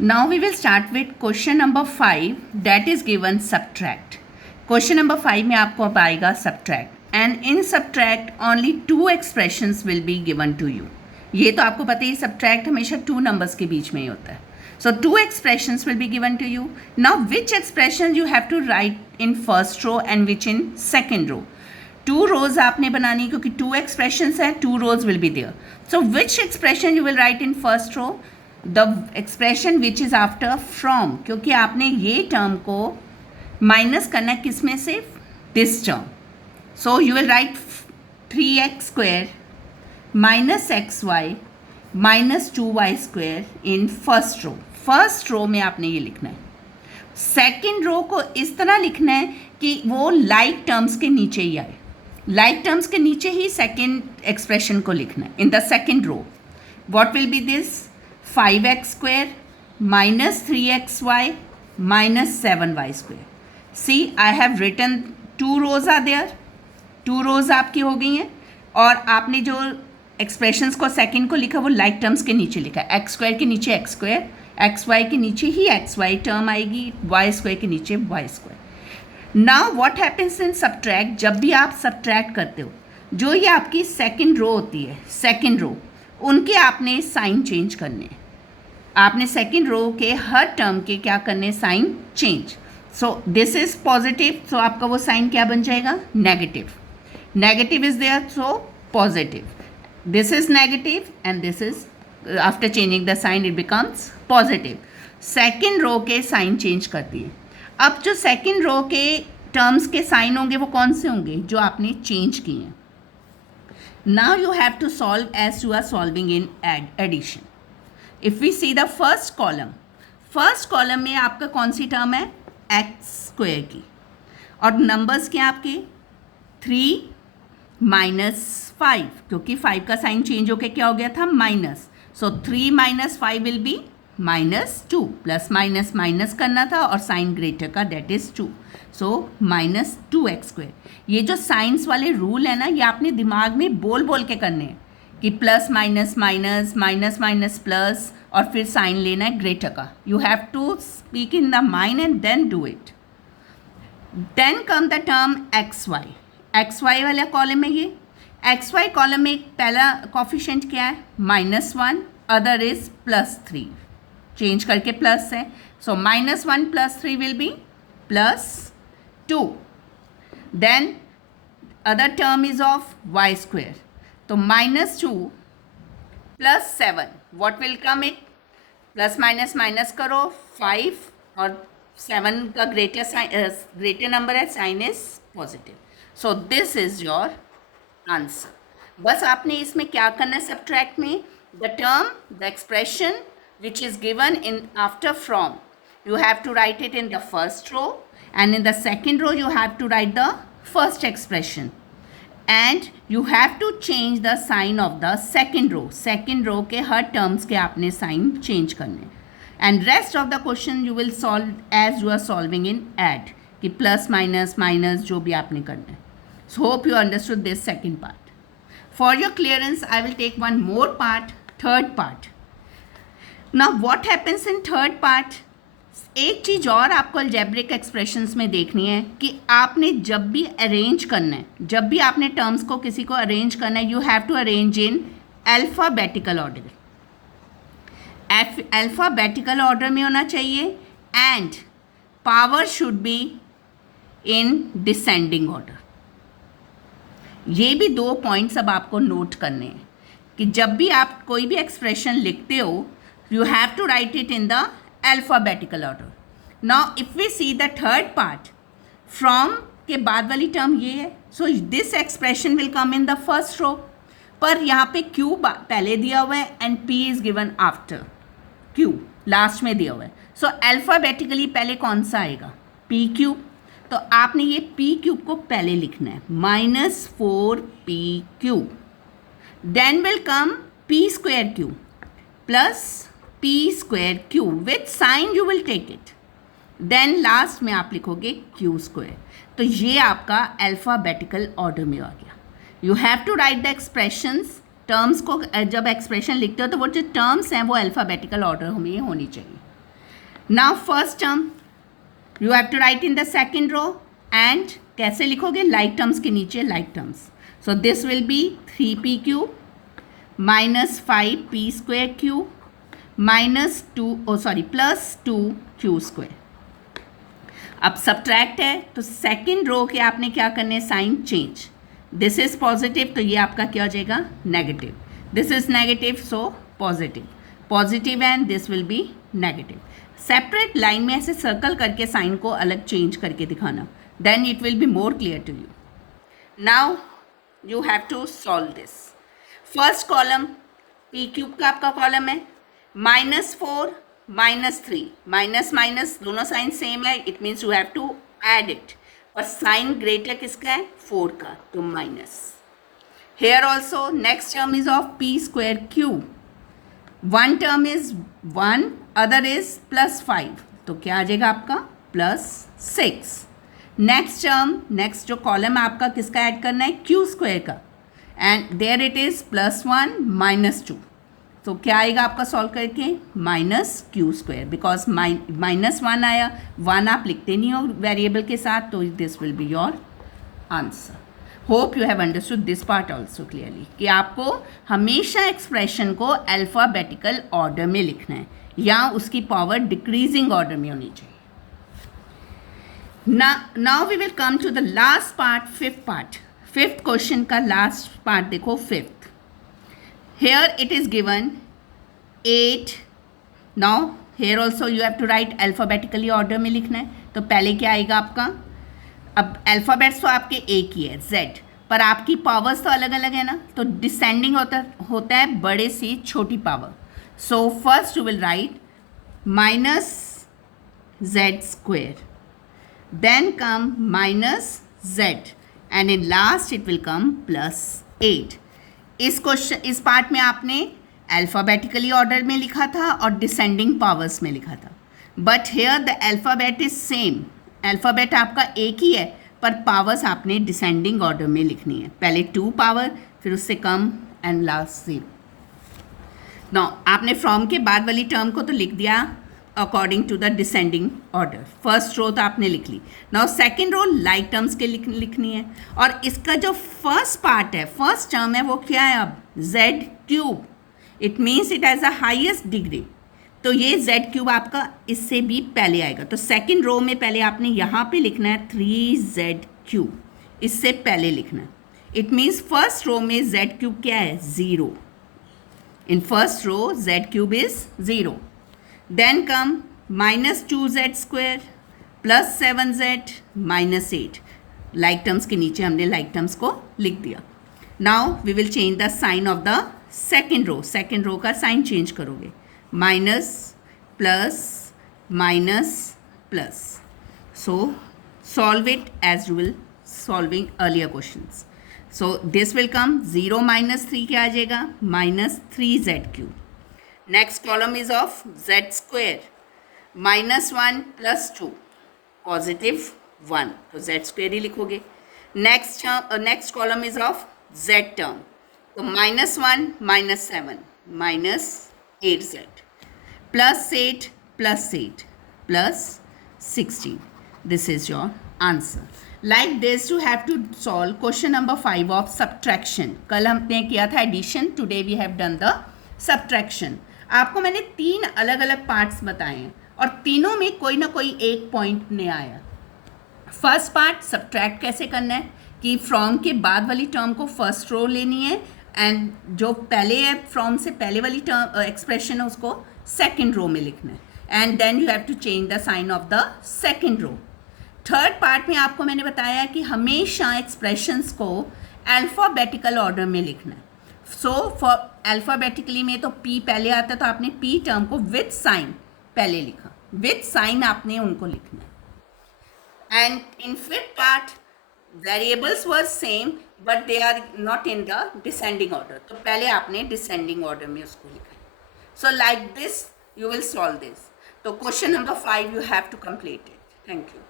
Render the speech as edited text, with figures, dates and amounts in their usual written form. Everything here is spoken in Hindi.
Now we will start with question number 5 that is given subtract. Question number 5 में आपको अब आएगा subtract and in subtract only two expressions will be given to you. ये तो आपको पता ही subtract हमेशा two numbers के बीच में ही होता है. So two expressions will be given to you. Now which expression you have to write in first row and which in second row? Two rows आपने बनानी क्योंकि two expressions है, two rows will be there. So which expression you will write in first row? The expression which is after from, क्योंकि आपने ये टर्म को माइनस करना है किस में से, this term. So you will write 3x² minus XY minus 2y² in first row. First row में आपने ये लिखना है. सेकेंड रो को इस तरह लिखना है कि वो लाइक टर्म्स के नीचे ही आए. लाइक टर्म्स के नीचे ही सेकेंड एक्सप्रेशन को लिखना है. In the second row what will be this, 5x² minus 3xy minus 7y². See, I have written two rows are there. Two rows आपकी हो गई हैं और आपने जो एक्सप्रेशंस को सेकंड को लिखा वो लाइक टर्म्स के नीचे लिखा. x² के नीचे x², xy के नीचे ही xy टर्म आएगी, y² के नीचे y². Now what happens in subtract, जब भी आप सब्ट्रैक्ट करते हो जो ये आपकी सेकंड रो होती है, सेकंड रो, उनके आपने साइन चेंज करने हैं. आपने सेकेंड रो के हर टर्म के क्या करने, sign change. So this is positive, so आपका वो साइन क्या बन जाएगा, negative. Negative is there so positive. This is negative and this is after changing the sign it becomes positive. Second row के साइन चेंज कर दिए. अब जो सेकेंड रो के टर्म्स के साइन होंगे वो कौन से होंगे, जो आपने चेंज किए हैं. Now you have to solve as you are solving in addition. If we see the first column में आपका कौन सी टर्म है, x² की, और नंबर्स क्या आपके 3 माइनस 5, क्योंकि 5 का साइन चेंज होके क्या हो गया था, minus. So 3 minus 5 will be -2. Plus minus minus करना था और साइन ग्रेटर का, दैट इज़ 2. So -2x². ये जो साइंस वाले रूल है ना, ये आपने दिमाग में बोल बोल के करने हैं कि plus minus minus, minus minus plus, और फिर साइन लेना है ग्रेटर का. You have to speak in the mind and then do it. Then come the term XY वाला कॉलम में. ये XY कॉलम में पहला कॉफिशेंट क्या है, -1, अदर इज +3. चेंज करके प्लस है. So -1 + 3 will be +2. Then other term is of y². तो -2 + 7 what will come it, plus minus minus करो 5 और 7 का ग्रेटर नंबर है, sign is positive. So this is your answer. बस आपने इसमें क्या करना है, सब्ट्रैक्ट में the term, the expression which is given in after from, you have to write it in the first row and in the second row you have to write the first expression. And you have to change the sign of the second row. Second row के हर टर्म्स के आपने साइन चेंज करने. And rest of the question you will solve as you are solving in add, कि प्लस माइनस माइनस जो भी आपने करना है. So hope you understood this second part. For your clearance I will take one more part, third part. Now what happens in third part, एक चीज़ और आपको अलजेब्रिक एक्सप्रेशंस में देखनी है कि आपने जब भी अरेंज करना है, जब भी आपने टर्म्स को किसी को अरेंज करना है, you have to arrange in alphabetical order. Alphabetical order में होना चाहिए and power should be in descending order. ये भी 2 पॉइंट्स अब आपको नोट करने हैं कि जब भी आप कोई भी एक्सप्रेशन लिखते हो, you have to write it in the alphabetical order. Now if we see the third part, from के बाद वाली टर्म ये है, so this expression will come in the first row. पर यहाँ पे Q पहले दिया हुआ है and P is given after. Q last में दिया हुआ है. So alphabetically पहले कौन सा आएगा, PQ. तो आपने ये PQ को पहले लिखना है, -4PQ. Then will come P²Q plus P²Q with sign you will take it. Then last में आप लिखोगे Q². तो ये आपका अल्फ़ाबेटिकल ऑर्डर में आ गया. You have to write the expressions. Terms को जब एक्सप्रेशन लिखते हो तो वो जो टर्म्स हैं वो अल्फ़ाबेटिकल ऑर्डर में होनी चाहिए. Now first term you have to write in the second row and कैसे लिखोगे, लाइक टर्म्स के नीचे like terms. So this will be 3p cube minus 5p square cube minus plus 2q square. अब सब्ट्रैक्ट है तो सेकेंड रो के आपने क्या करने, sign change. This is positive तो ये आपका क्या हो जाएगा, negative. This is negative so positive. Positive and this will B negative. Separate line में ऐसे सर्कल करके साइन को अलग चेंज करके दिखाना, then it will be more clear to you. Now you have to solve this. First column P cube का आपका कॉलम है, -4 -3 माइनस माइनस दोनों साइन सेम है, it means you have to add it. और साइन ग्रेटर किसका है, 4 का, तो minus. Here also next term is of P square cube. One term is 1, other is +5, तो क्या आ जाएगा आपका +6. नेक्स्ट टर्म, नेक्स्ट जो कॉलम है आपका किसका ऐड करना है, क्यू स्क्वायर का, एंड देयर इट इज +1 -2. तो क्या आएगा आपका सॉल्व करके, -q स्क्वायर, बिकॉज -1 आया, 1 आप लिखते नहीं हो वेरिएबल के साथ, तो this will be your answer. Hope you have understood this part also clearly कि आपको हमेशा एक्सप्रेशन को अल्फ़ाबेटिकल ऑर्डर में लिखना है या उसकी पावर डिक्रीजिंग ऑर्डर में होनी चाहिए. Now we will come to the last part, fifth part. Fifth question का लास्ट पार्ट देखो, fifth. Here it is given 8. Now here also you have to write alphabetically order में लिखना है. तो पहले क्या आएगा आपका, अब अल्फ़ाबेट्स तो आपके एक ही है Z, पर आपकी पावर्स तो अलग अलग है ना, तो डिसेंडिंग होता है बड़े से छोटी power. So first you will write -z square, then come -z and in last it will come +8. इस पार्ट में आपने अल्फ़ाबेटिकली ऑर्डर में लिखा था और डिसेंडिंग पावर्स में लिखा था, but here the alphabet is same. Alphabet आपका एक ही है, पर पावर्स आपने डिसेंडिंग ऑर्डर में लिखनी है. पहले 2 पावर, फिर उससे कम एंड लास्ट 0. नो आपने फ्रॉम के बाद वाली टर्म को तो लिख दिया according to the descending order. First row तो आपने लिख ली. Now second row like terms के लिखनी है, और इसका जो फर्स्ट पार्ट है, फर्स्ट टर्म है, वो क्या है अब, z cube. It means it has the highest degree, तो ये z क्यूब आपका इससे भी पहले आएगा. तो सेकेंड रो में पहले आपने यहाँ पे लिखना है 3z क्यूब, इससे पहले लिखना है. इट मीन्स फर्स्ट रो में z क्यूब क्या है, 0. In first row z cube is 0. Then come -2z square +7z -8. Like terms के नीचे हमने लाइक टर्म्स को लिख दिया. Now we will change the sign of the second row. Second row का साइन चेंज करोगे, minus plus minus plus. So solve it as you will solving earlier questions. So this will come 0 -3 क्या आ जाएगा, -3z cube. Next column is of z square, -1 + 2 +1, तो z स्क्वेयर ही लिखोगे. Next column is of z term, तो -1 -7 -8z +8 +8 +16. This is your answer. Like this you have to solve question number 5 of subtraction. कल हमने किया था addition, today we have done the subtraction. आपको मैंने 3 अलग अलग पार्ट्स बताए हैं और तीनों में कोई ना कोई एक पॉइंट नया आया. फर्स्ट पार्ट सब्ट्रैक्ट कैसे करना है कि फ्रॉम के बाद वाली टर्म को फर्स्ट रो लेनी है, एंड जो पहले है फ्रॉम से पहले वाली टर्म एक्सप्रेशन है उसको सेकंड रो में लिखना है, and then you have to change the sign of the second row. Third part में आपको मैंने बताया कि हमेशा एक्सप्रेशंस को अल्फ़ाबेटिकल ऑर्डर में लिखना है. सो फॉर अल्फ़ाबेटिकली में तो P पहले आता है, तो आपने P टर्म को विथ साइन पहले लिखा, विथ साइन आपने उनको लिखना है. And in fifth part variables were same but they are not in the descending order, तो पहले आपने डिसेंडिंग ऑर्डर में उसको लिखा. So like this you will solve this. तो question number 5 you have to complete it. Thank you.